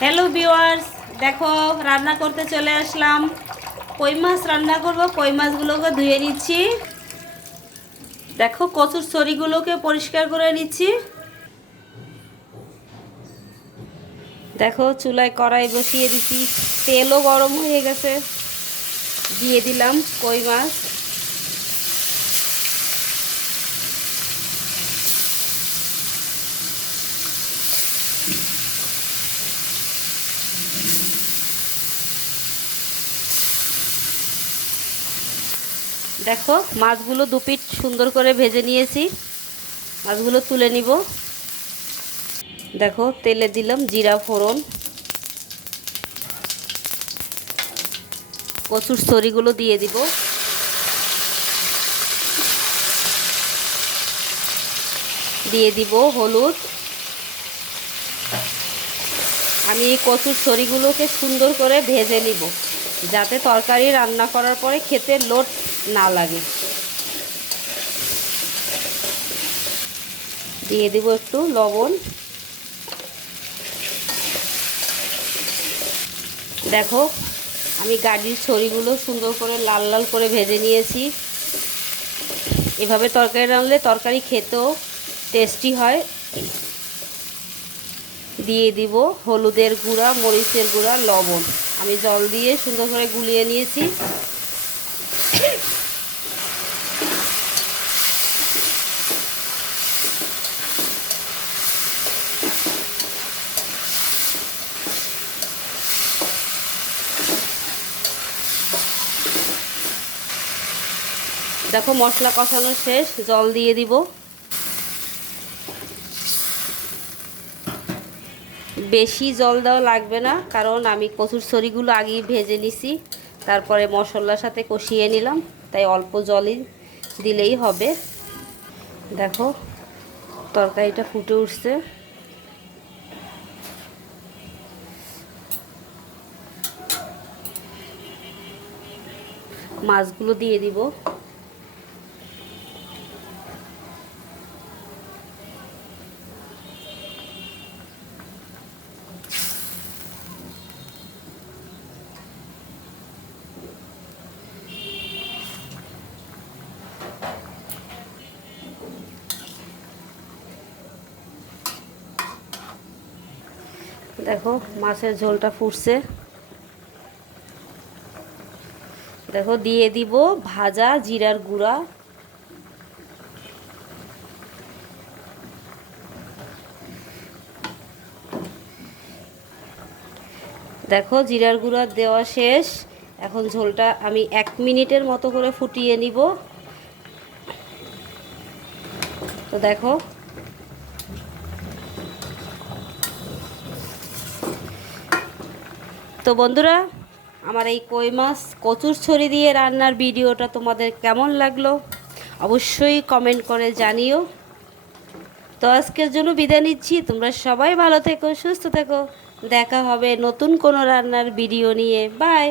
Hello viewers দেখো, রান্না করতে চলে আসলাম। কই মাছ রান্না করব? কই মাছগুলোকে ধুয়ে নিচ্ছি। দেখো, কচুর ছড়িগুলোকে পরিষ্কার করে নিচ্ছি। দেখো, চুলায় কড়াই বসিয়ে দিচ্ছি। তেলও গরম হয়ে গেছে। দিয়ে দিলাম কই মাছ। দেখো, মাছগুলো দু পিঠ সুন্দর করে ভেজে নিয়েছি। মাছগুলো তুলে নিব। দেখো, তেলে দিলাম জিরা, ফোড়ন। কচুর সরিগুলো দিয়ে দিব। দিয়ে দিব হলুদ। আমি এই কচুর সরিগুলোকে সুন্দর করে ভেজে নিব, যাতে তরকারি রান্না করার পরে খেতে লোট না লাগে। দিয়ে দিব একটু লবণ। দেখো, আমি গাড়ির ছড়িগুলো সুন্দর করে লাল লাল করে ভেজে নিয়েছি। এভাবে তরকারি রানলে তরকারি খেতেও টেস্টি হয়। দিয়ে দিব হলুদের গুঁড়া, মরিচের গুঁড়া, লবণ। আমি জল দিয়ে সুন্দর করে গুলিয়ে নিয়েছি। দেখো মশলা কষানো শেষ, জল দিয়ে দিব। বেশি জল দেওয়া লাগবে না, কারণ আমি কচুর ছড়িগুলো আগেই ভেজে নিছি, তারপরে মশলার সাথে কষিয়ে নিলাম, তাই অল্প জলই দিলেই হবে। দেখো, তরকারিটা ফুটে উঠছে। মাছগুলো দিয়ে দিব। দেখো, মাছের ঝোলটা ফুটছে। দেখো, দিয়ে দিব ভাজা জিরার গুঁড়া। দেখো, জিরার গুঁড়া দেওয়া শেষ। এখন ঝোলটা আমি এক মিনিটের মতো করে ফুটিয়ে নিব। তো দেখো তো বন্ধুরা, আমার এই কই মাছ, কচুর ছড়ি দিয়ে রান্নার ভিডিওটা তোমাদের কেমন লাগল অবশ্যই কমেন্ট করে জানিও। তো আজকের জন্য বিদায় নিচ্ছি, তোমরা সবাই ভালো থেকো, সুস্থ থেকো, দেখা হবে নতুন কোনো রান্নার ভিডিও নিয়ে। বাই